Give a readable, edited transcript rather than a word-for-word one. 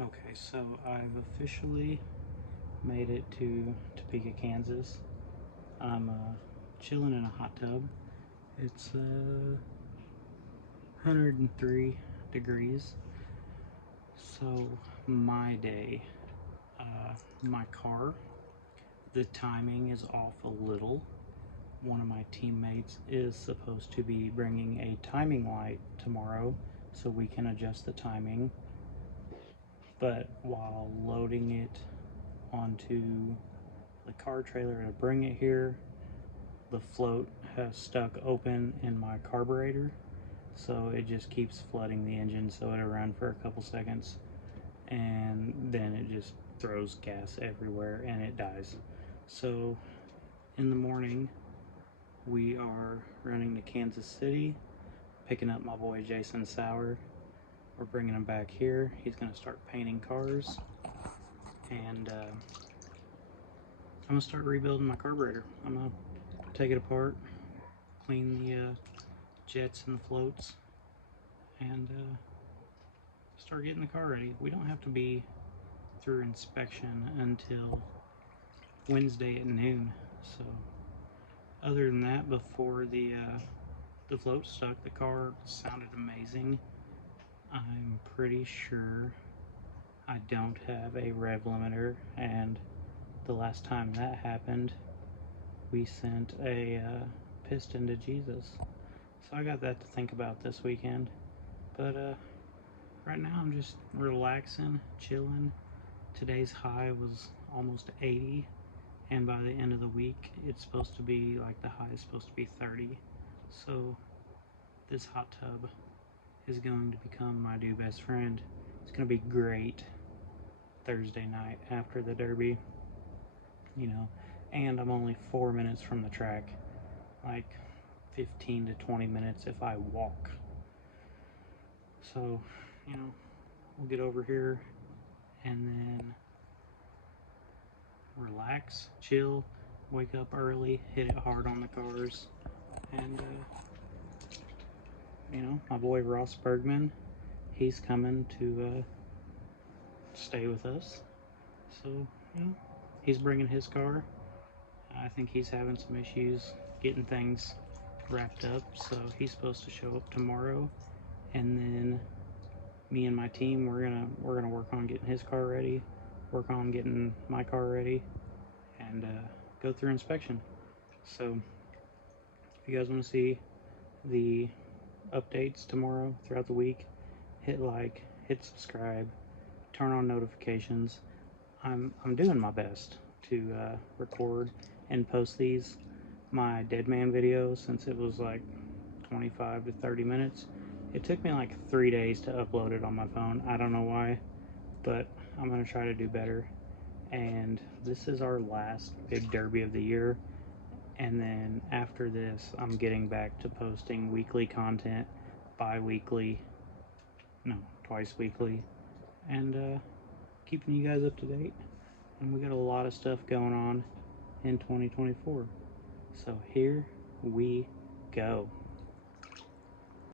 Okay, so I've officially made it to Topeka, Kansas. I'm chilling in a hot tub. It's 103 degrees. So my day, my car, the timing is off a little. One of my teammates is supposed to be bringing a timing light tomorrow so we can adjust the timing. But while loading it onto the car trailer to bring it here, the float has stuck open in my carburetor, so it just keeps flooding the engine, so it'll run for a couple seconds and then it just throws gas everywhere and it dies. So in the morning we are running to Kansas City, picking up my boy Jason Sauer. We're bringing him back here. He's going to start painting cars, and I'm going to start rebuilding my carburetor. I'm going to take it apart, clean the jets and the floats, and start getting the car ready. We don't have to be through inspection until Wednesday at noon, so other than that, before the float stuck, the car sounded amazing. I'm pretty sure I don't have a rev limiter, and the last time that happened, we sent a piston to Jesus. So I got that to think about this weekend. But right now I'm just relaxing, chilling. Today's high was almost 80, and by the end of the week, it's supposed to be like the high is supposed to be 30. So this hot tub is going to become my new best friend. It's going to be great Thursday night after the Derby, you know, and I'm only 4 minutes from the track, like 15 to 20 minutes if I walk. So, you know, we'll get over here and then relax, chill, wake up early, hit it hard on the cars, and you know, my boy Ross Bergman, he's coming to stay with us. So, you know, he's bringing his car. I think he's having some issues getting things wrapped up, so he's supposed to show up tomorrow, and then me and my team, we're gonna work on getting his car ready, work on getting my car ready, and go through inspection. So if you guys want to see the updates tomorrow throughout the week, hit like, hit subscribe, turn on notifications. I'm doing my best to record and post these. My dead man video, since it was like 25 to 30 minutes, it took me like 3 days to upload it on my phone. I don't know why, but I'm gonna try to do better. And this is our last big derby of the year, and then after this I'm getting back to posting weekly content, bi-weekly, no, twice weekly, and keeping you guys up to date. And we got a lot of stuff going on in 2024. So here we go.